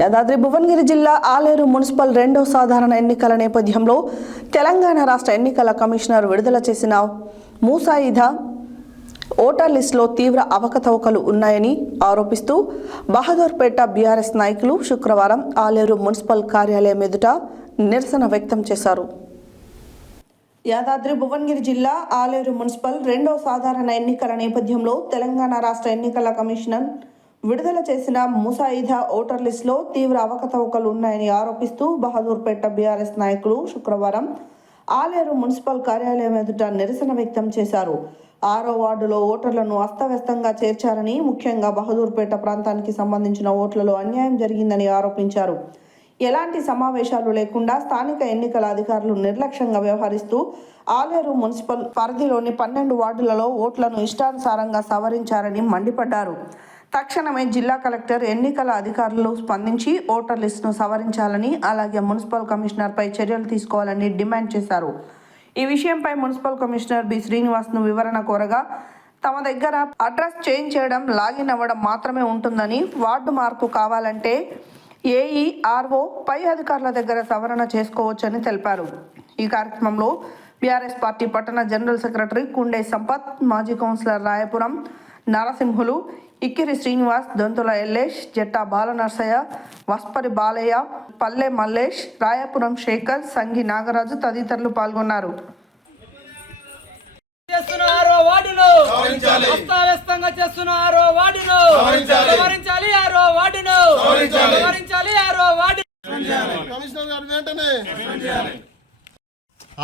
యాదాద్రి భువనగిరి జిల్లా ఆలేరు మున్సిపల్ రెండో సాధారణ ఎన్నికల నేపథ్యంలో తెలంగాణ రాష్ట్ర ఎన్నికల కమిషనర్ విడుదల చేసిన ముసాయిదా ఓటర్ లిస్టులో తీవ్ర అవకతవకలు ఉన్నాయని ఆరోపిస్తూ బహదూర్పేట బీఆర్ఎస్ నాయకులు శుక్రవారం ఆలేరు మున్సిపల్ కార్యాలయం ఎదుట నిరసన వ్యక్తం చేశారు. యాదాద్రి భువనగిరి జిల్లా ఆలేరు మున్సిపల్ రెండో సాధారణ ఎన్నికల నేపథ్యంలో తెలంగాణ రాష్ట్ర ఎన్నికల కమిషనర్ విడుదల చేసిన ముసాయిదా ఓటర్ లిస్టులో తీవ్ర అవకతవకలు ఉన్నాయని ఆరోపిస్తూ బహదూర్పేట బీఆర్ఎస్ నాయకులు శుక్రవారం ఆలేరు మున్సిపల్ కార్యాలయం ఎదుట నిరసన వ్యక్తం చేశారు. 6వ వార్డులో ఓటర్లను అస్తవ్యస్తంగా చేర్చారని, ముఖ్యంగా బహదూర్పేట ప్రాంతానికి సంబంధించిన ఓట్లలో అన్యాయం జరిగిందని ఆరోపించారు. ఎలాంటి సమావేశాలు లేకుండా స్థానిక ఎన్నికల అధికారులు నిర్లక్ష్యంగా వ్యవహరిస్తూ ఆలేరు మున్సిపల్ పరిధిలోని 12 వార్డులలో ఓట్లను ఇష్టానుసారంగా సవరించారని మండిపడ్డారు. తక్షణమే జిల్లా కలెక్టర్, ఎన్నికల అధికారులు స్పందించి ఓటర్ లిస్టును సవరించాలని, అలాగే మున్సిపల్ కమిషనర్పై చర్యలు తీసుకోవాలని డిమాండ్ చేశారు. ఈ విషయంపై మున్సిపల్ కమిషనర్ బి శ్రీనివాస్ను వివరణ కోరగా, తమ దగ్గర అడ్రస్ చేంజ్ చేయడం, లాగిన్ అవ్వడం మాత్రమే ఉంటుందని, వార్డు మార్పు కావాలంటే ఏఈ, ఆర్ఓ, పై అధికారుల దగ్గర సవరణ చేసుకోవచ్చని తెలిపారు. ఈ కార్యక్రమంలో బీఆర్ఎస్ పార్టీ పట్టణ జనరల్ సెక్రటరీ కుండే సంపత్, మాజీ కౌన్సిలర్ రాయపురం నరసింహులు, ఇక్కిరి శ్రీనివాస్, దొంతుల ఎల్లేష్, జట్టా బాలనర్సయ్య, వస్పరి బాలయ్య, పల్లె మల్లేష్, రాయపురం శేఖర్, సంగి నాగరాజు తదితరులు పాల్గొన్నారు.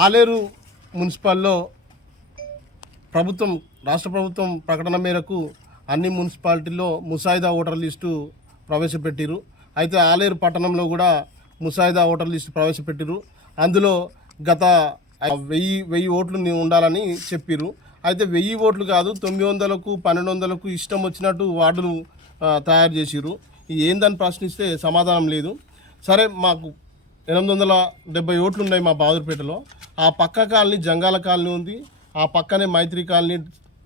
ఆలేరు మున్సిపల్లో రాష్ట్ర ప్రభుత్వం ప్రకటన మేరకు అన్ని మున్సిపాలిటీల్లో ముసాయిదా ఓటర్ లిస్టు ప్రవేశపెట్టిరు. అయితే ఆలేరు పట్టణంలో కూడా ముసాయిదా ఓటర్ లిస్టు ప్రవేశపెట్టిరు. అందులో గత 1000 ఓట్లు ఉండాలని చెప్పిరు. అయితే 1000 ఓట్లు కాదు, 900కు 1200కు ఇష్టం వచ్చినట్టు వార్డులు తయారు చేసిరు. ఏందని ప్రశ్నిస్తే సమాధానం లేదు. సరే, మాకు 870 ఓట్లు ఉన్నాయి మా బహదూర్పేటలో. ఆ పక్క కాలనీ జంగాల కాలనీ ఉంది, ఆ పక్కనే మైత్రి కాలనీ,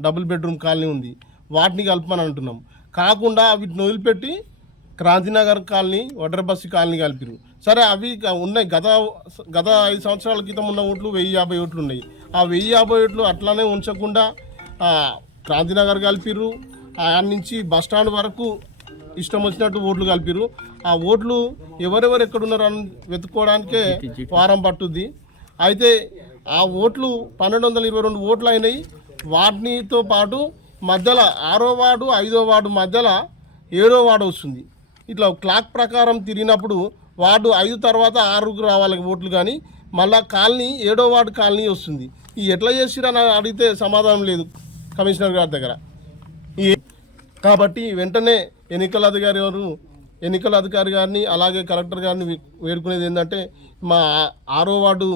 డబుల్ బెడ్రూమ్ కాలనీ ఉంది. వాటిని కలపమని అంటున్నాం. కాకుండా వీటిని వదిలిపెట్టి క్రాంతినగర్ కాలనీ, వడ్రబస్సి కాలనీ కలిపిరు. సరే, అవి ఉన్నాయి. గత 5 సంవత్సరాల క్రితం ఉన్న ఓట్లు 1050 ఓట్లు ఉన్నాయి. ఆ 1050 ఓట్లు అట్లానే ఉంచకుండా క్రాంతినగర్ కలిపిరు. ఆడ నుంచి బస్టాండ్ వరకు ఇష్టం వచ్చినట్టు ఓట్లు కలిపిరు. ఆ ఓట్లు ఎవరెవరు ఎక్కడున్నారు అని వెతుక్కోవడానికే వారం పట్టుద్ది. అయితే ఆ ఓట్లు 1222 ఓట్లు అయినాయి. వాటితో పాటు మధ్యలో 6వ వార్డు, 5వ వార్డు మధ్యలో 7వ వార్డు వస్తుంది. ఇట్లా క్లాక్ ప్రకారం తిరిగినప్పుడు వార్డు 5 తర్వాత 6కు రావాలి ఓట్లు, కానీ మళ్ళా కాలనీ 7వ వార్డు కాలనీ వస్తుంది. ఈ ఎట్లా చేసిరని అడిగితే సమాధానం లేదు కమిషనర్ గారి దగ్గర. కాబట్టి వెంటనే ఎన్నికల అధికారి గారిని, అలాగే కలెక్టర్ గారిని వేడుకునేది ఏంటంటే, మా 6వ వార్డు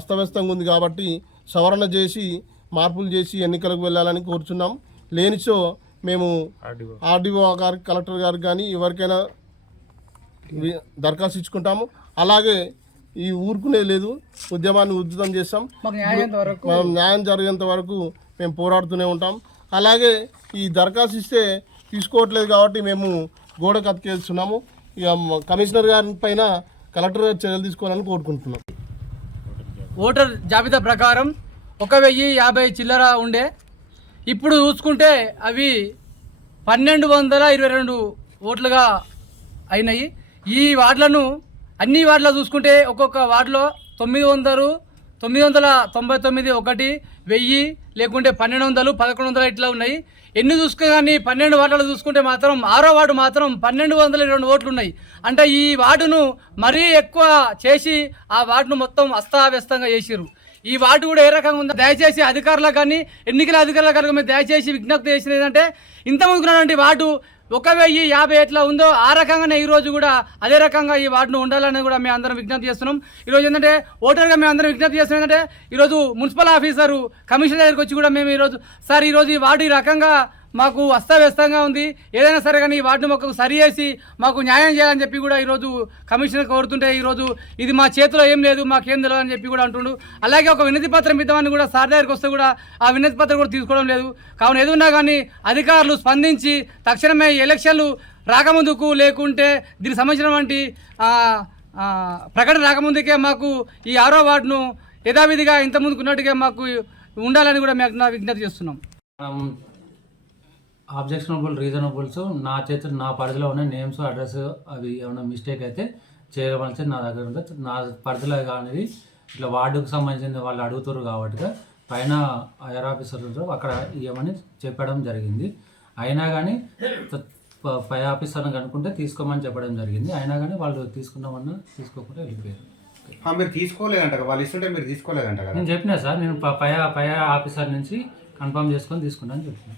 అస్తవ్యస్తంగా ఉంది కాబట్టి సవరణ చేసి మార్పులు చేసి ఎన్నికలకు వెళ్ళాలని కోరుచున్నాం. లేనిచో మేము ఆర్డీఓ గారికి, కలెక్టర్ గారికి కానీ ఎవరికైనా దరఖాస్తు ఇచ్చుకుంటాము. అలాగే ఈ ఊరుకునేది లేదు, ఉద్యమాన్ని ఉధృతం చేస్తాం. మనం న్యాయం జరిగేంత వరకు మేము పోరాడుతూనే ఉంటాం. అలాగే ఈ దరఖాస్తు ఇస్తే తీసుకోవట్లేదు కాబట్టి మేము గోడకు అతికేస్తున్నాము. ఇక కమిషనర్ గారి పైన కలెక్టర్ గారు చర్యలు తీసుకోవాలని కోరుకుంటున్నాం. ఓటర్ జాబితా ప్రకారం 1050 చిల్లర ఉండే, ఇప్పుడు చూసుకుంటే అవి 1222 ఓట్లుగా అయినాయి. ఈ వార్డులను అన్ని వార్డులో చూసుకుంటే ఒక్కొక్క వార్డులో 900, 999, 1, 1000 లేకుంటే 1200, 1100 ఇట్లా ఉన్నాయి. ఎన్ని చూసుకుని కానీ 12 వార్డులు చూసుకుంటే మాత్రం 6వ వార్డు మాత్రం 1222 ఓట్లు ఉన్నాయి. అంటే ఈ వార్డును మరీ ఎక్కువ చేసి ఆ వార్డును మొత్తం అస్తావ్యస్తంగా చేసిరు. ఈ వార్డు కూడా ఏ రకంగా ఉందో దయచేసి అధికారులకు కానీ, ఎన్నికల అధికారులకు కానీ మేము దయచేసి విజ్ఞప్తి చేసినది ఏంటంటే, ఇంతకుముందుకున్నటువంటి వార్డు 1050 ఎట్లా ఉందో ఆ రకంగానే ఈరోజు కూడా అదే రకంగా ఈ వార్డును ఉండాలని కూడా మేము అందరం విజ్ఞప్తి చేస్తున్నాం. ఈరోజు ఏంటంటే ఓటర్గా మేము అందరం విజ్ఞప్తి చేస్తున్నాం ఏంటంటే, ఈరోజు మున్సిపల్ ఆఫీసరు కమిషనర్ దగ్గరికి వచ్చి కూడా మేము ఈరోజు సార్ ఈరోజు ఈ వార్డు ఈ రకంగా మాకు అస్తవ్యస్తంగా ఉంది, ఏదైనా సరే కానీ ఈ వార్డును మాకు సరి చేసి మాకు న్యాయం చేయాలని చెప్పి కూడా ఈరోజు కమిషనర్ కోరుతుంటే, ఈరోజు ఇది మా చేతిలో ఏం లేదు, మాకేం తెలియదు అని చెప్పి కూడా అంటుండు. అలాగే ఒక వినతి పత్రం ఇద్దామని కూడా సార్ దగ్గరికి వస్తే కూడా ఆ వినతి పత్రం కూడా తీసుకోవడం లేదు. కావున ఏదున్నా కానీ అధికారులు స్పందించి తక్షణమే ఎలక్షన్లు రాకముందుకు లేకుంటే దీనికి సంబంధించినటువంటి ప్రకటన రాకముందుకే మాకు ఈ 6వ వార్డును యథావిధిగా ఇంతకుముందుకు ఉన్నట్టుగా మాకు ఉండాలని కూడా మేము నా విజ్ఞప్తి చేస్తున్నాం. ఆబ్జెక్షనబుల్ రీజనబుల్స్ నా పరిధిలో ఉన్న నేమ్స్ అడ్రస్ అవి ఏమైనా మిస్టేక్ అయితే చేయవలసి నా దగ్గర ఉంది. నా పరిధిలో కానీ ఇట్లా వార్డుకు సంబంధించిన వాళ్ళు అడుగుతారు కాబట్టి పైన హైయర్ ఆఫీసర్లు అక్కడ ఇవ్వమని చెప్పడం జరిగింది. అయినా కానీ పై ఆఫీసర్ని కనుక్కుంటే తీసుకోమని చెప్పడం జరిగింది. అయినా కానీ వాళ్ళు తీసుకున్నామన్నా తీసుకోకుండా వెళ్ళిపోయారు. మీరు తీసుకోలేదంట, వాళ్ళు ఇస్తుంటే మీరు తీసుకోలేదంట కదా. నేను చెప్పినా సార్, నేను పై ఆఫీసర్ నుంచి కన్ఫర్మ్ చేసుకొని తీసుకున్నాను చెప్పిన.